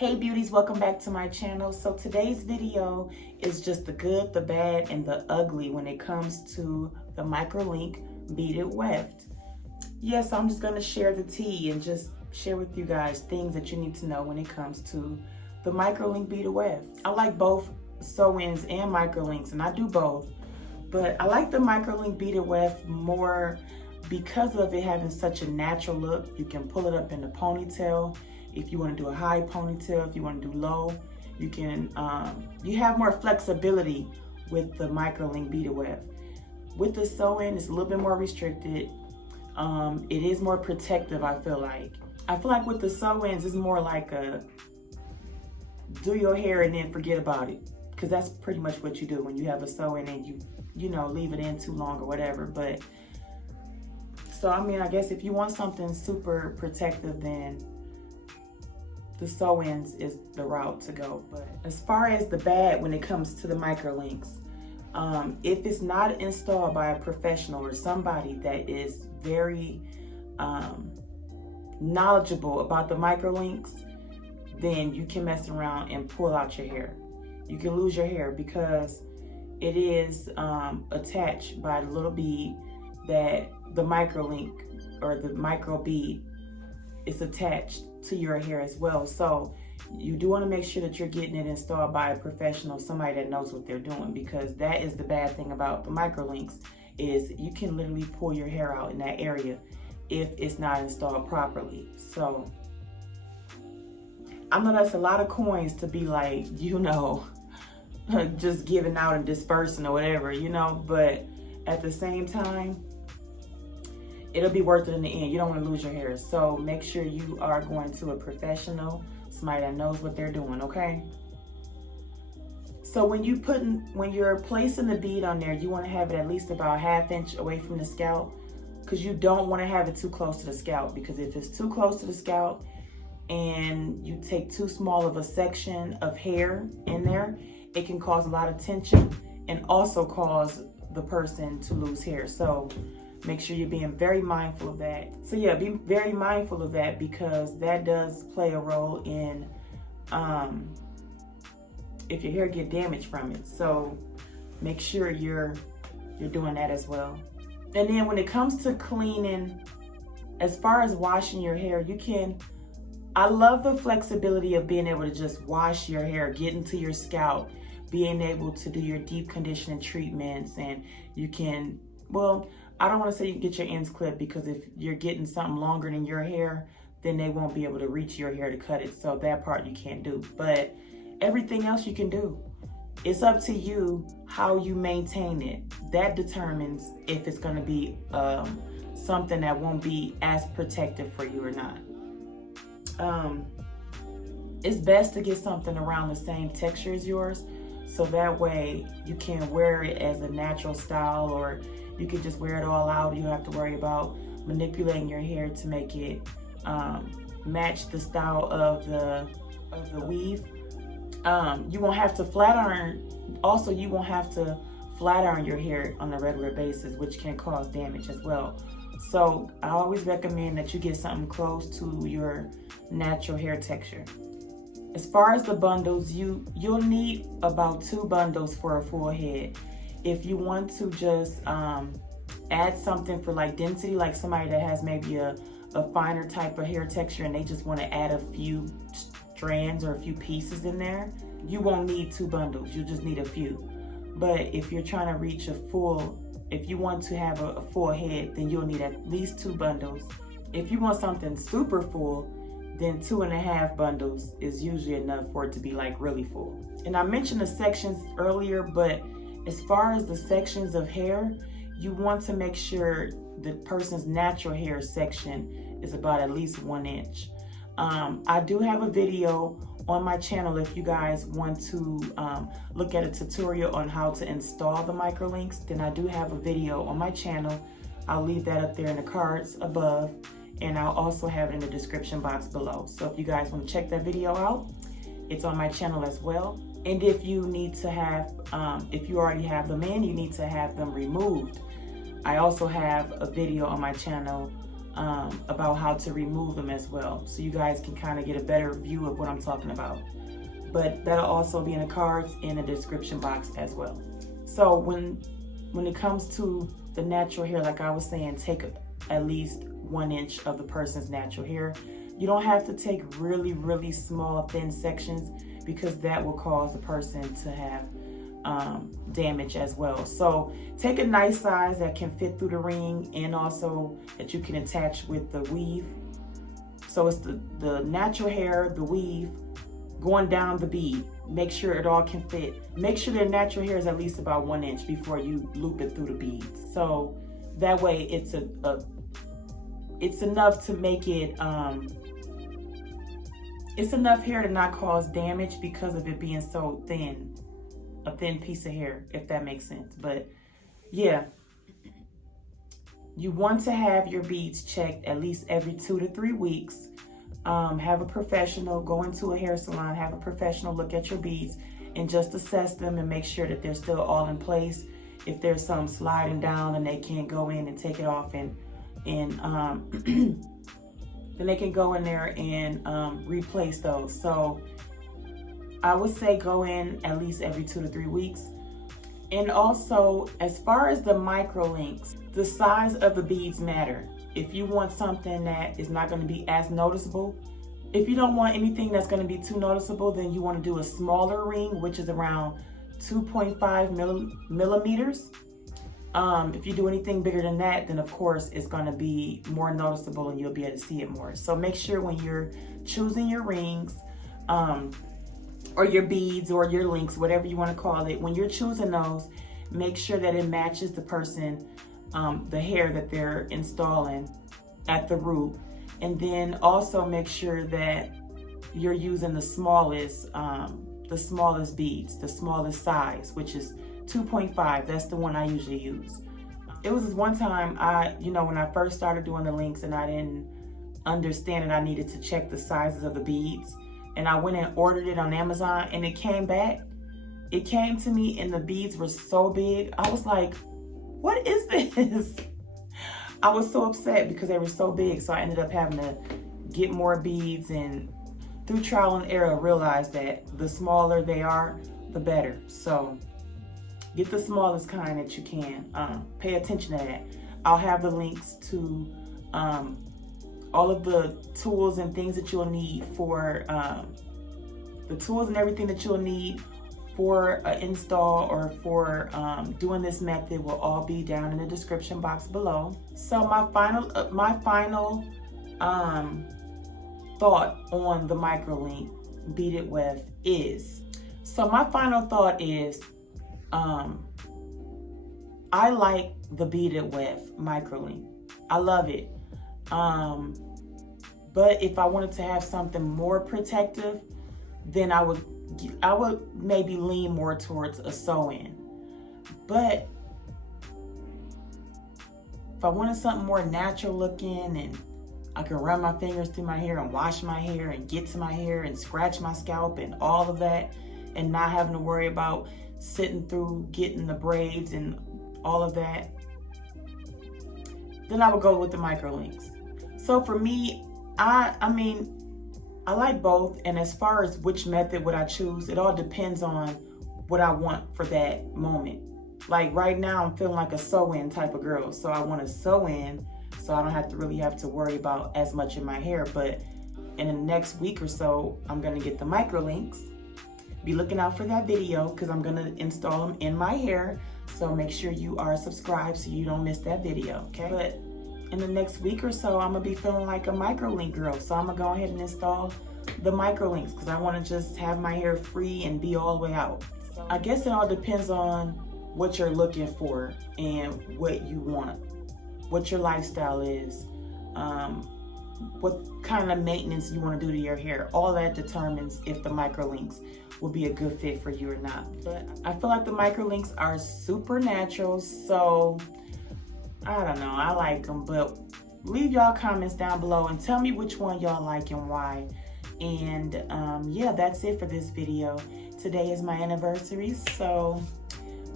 Hey beauties, welcome back to my channel. So today's video is just the good, the bad, and the ugly when it comes to the microlink beaded weft. Yes, I'm just gonna share the tea and just share with you guys things that you need to know when it comes to the microlink beaded weft. I like both sew-ins and microlinks, and I do both, but I like the microlink beaded weft more because of it having such a natural look. You can pull it up in a ponytail. If you want to do a high ponytail, if you want to do low, you can, you have more flexibility with the microlink beaded weft. With the sew-in, it's a little bit more restricted. It is more protective, I feel like. With the sew-ins, it's more like a do your hair and then forget about it. Because that's pretty much what you do when you have a sew-in and you know, leave it in too long or whatever. But, so I mean, I guess if you want something super protective, then the sew-ins is the route to go. But as far as the bad when it comes to the microlinks, if it's not installed by a professional or somebody that is very knowledgeable about the microlinks, then you can mess around and pull out your hair. You can lose your hair because it is attached by the little bead that the microlink or the micro bead is attached to your hair as well. So you do want to make sure that you're getting it installed by a professional, somebody that knows what they're doing, because that is the bad thing about the microlinks, is you can literally pull your hair out in that area if it's not installed properly. So I know that's a lot of coins to be like, you know, just giving out and dispersing or whatever, you know, but at the same time, it'll be worth it in the end. You don't want to lose your hair. So make sure you are going to a professional, somebody that knows what they're doing, okay? So when you're placing the bead on there, you want to have it at least about 1/2 inch away from the scalp, because you don't want to have it too close to the scalp, because if it's too close to the scalp and you take too small of a section of hair in there, it can cause a lot of tension and also cause the person to lose hair. So make sure you're being very mindful of that. So yeah, be very mindful of that, because that does play a role in if your hair get damaged from it. So make sure you're doing that as well. And then when it comes to cleaning, as far as washing your hair, I love the flexibility of being able to just wash your hair, get into your scalp, being able to do your deep conditioning treatments, and you can, well, I don't want to say you can get your ends clipped, because if you're getting something longer than your hair, then they won't be able to reach your hair to cut it. So that part you can't do, but everything else you can do. It's up to you how you maintain it. That determines if it's going to be something that won't be as protective for you or not. It's best to get something around the same texture as yours, so that way you can wear it as a natural style, or you can just wear it all out. You don't have to worry about manipulating your hair to make it match the style of the weave. You won't have to flat iron. Also, you won't have to flat iron your hair on a regular basis, which can cause damage as well. So I always recommend that you get something close to your natural hair texture. As far as the bundles, you'll need about 2 bundles for a full head. If you want to just add something for like density, like somebody that has maybe a finer type of hair texture and they just want to add a few strands or a few pieces in there, you won't need 2 bundles. You just need a few. But if you're trying to reach if you want to have a full head, then you'll need at least 2 bundles. If you want something super full, then 2.5 bundles is usually enough for it to be like really full. And I mentioned the sections earlier, but as far as the sections of hair, you want to make sure the person's natural hair section is about at least 1 inch. I do have a video on my channel if you guys want to look at a tutorial on how to install the microlinks. Then I do have a video on my channel. I'll leave that up there in the cards above, and I'll also have it in the description box below. So if you guys want to check that video out, it's on my channel as well. And if you need to have, if you already have them in, you need to have them removed. I also have a video on my channel about how to remove them as well, so you guys can kind of get a better view of what I'm talking about. But that'll also be in the cards in the description box as well. So when it comes to the natural hair, like I was saying, take at least 1 inch of the person's natural hair. You don't have to take really, really small, thin sections, because that will cause the person to have damage as well. So take a nice size that can fit through the ring, and also that you can attach with the weave. So it's the natural hair, the weave, going down the bead. Make sure it all can fit. Make sure their natural hair is at least about 1 inch before you loop it through the beads. So that way it's it's enough to make it, it's enough hair to not cause damage because of it being so thin, a thin piece of hair, if that makes sense. But yeah, you want to have your beads checked at least every 2 to 3 weeks. Have a professional go into a hair salon, have a professional look at your beads and just assess them and make sure that they're still all in place. If there's some sliding down, then they can go in and take it off, and then they can go in there and replace those. So I would say go in at least every 2 to 3 weeks. And also, as far as the micro links, the size of the beads matter. If you want something that is not going to be as noticeable, if you don't want anything that's going to be too noticeable, then you want to do a smaller ring, which is around 2.5 millimeters. If you do anything bigger than that, then of course it's going to be more noticeable and you'll be able to see it more. So make sure when you're choosing your rings, or your beads or your links, whatever you want to call it, when you're choosing those, make sure that it matches the person, the hair that they're installing at the root. And then also make sure that you're using the smallest beads, the smallest size, which is 2.5. That's the one I usually use. It was this one time when I first started doing the links and I didn't understand it, I needed to check the sizes of the beads. And I went and ordered it on Amazon and it came back. It came to me and the beads were so big. I was like, what is this? I was so upset because they were so big. So I ended up having to get more beads, and through trial and error, I realized that the smaller they are, the better. So get the smallest kind that you can. Pay attention to that. I'll have the links to all of the tools and things that you'll need for the tools and everything that you'll need for an install or for doing this method will all be down in the description box below. So my final thought on the microlink beaded weft is, I like the beaded weft microlink. I love it. But if I wanted to have something more protective, then I would maybe lean more towards a sew-in. But if I wanted something more natural looking and I could run my fingers through my hair and wash my hair and get to my hair and scratch my scalp and all of that, and not having to worry about sitting through getting the braids and all of that, then I would go with the microlinks. So for me, I like both, and as far as which method would I choose, it all depends on what I want for that moment. Like right now, I'm feeling like a sew-in type of girl, so I want to sew in so I don't have to worry about as much in my hair. But in the next week or so, I'm going to get the microlinks. Be looking out for that video because I'm going to install them in my hair. So make sure you are subscribed so you don't miss that video, okay? But in the next week or so, I'm going to be feeling like a microlink girl. So I'm going to go ahead and install the microlinks because I want to just have my hair free and be all the way out. So I guess it all depends on what you're looking for and what you want, what your lifestyle is, what kind of maintenance you want to do to your hair. All that determines if the microlinks will be a good fit for you or not. But I feel like the microlinks are super natural, so I don't know, I like them. But leave y'all comments down below and tell me which one y'all like and why. And yeah, that's it for this video. Today is my anniversary, so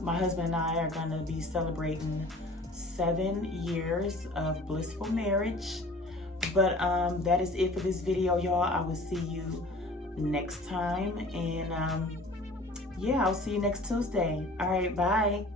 my husband and I are gonna be celebrating 7 years of blissful marriage. But that is it for this video, y'all. I will see you next time. And yeah, I'll see you next Tuesday. All right, bye.